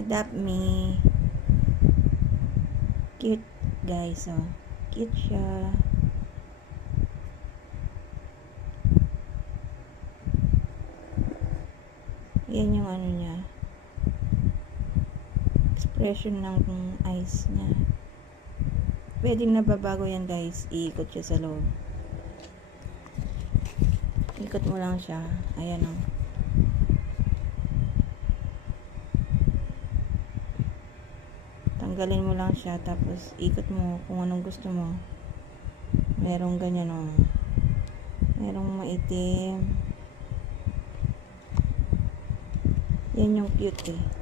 Adopt Me. Cute, guys, oh. Cute siya. Yan yung ano niya. Expression ng eyes niya. Pwedeng nababago yan, guys. Iikot siya sa loob. Ikot mo lang siya. Ayan, oh. Tanggalin mo lang siya, tapos ikot mo kung anong gusto mo. Merong ganyan, oh. Merong maitim. Yan yung cute, eh.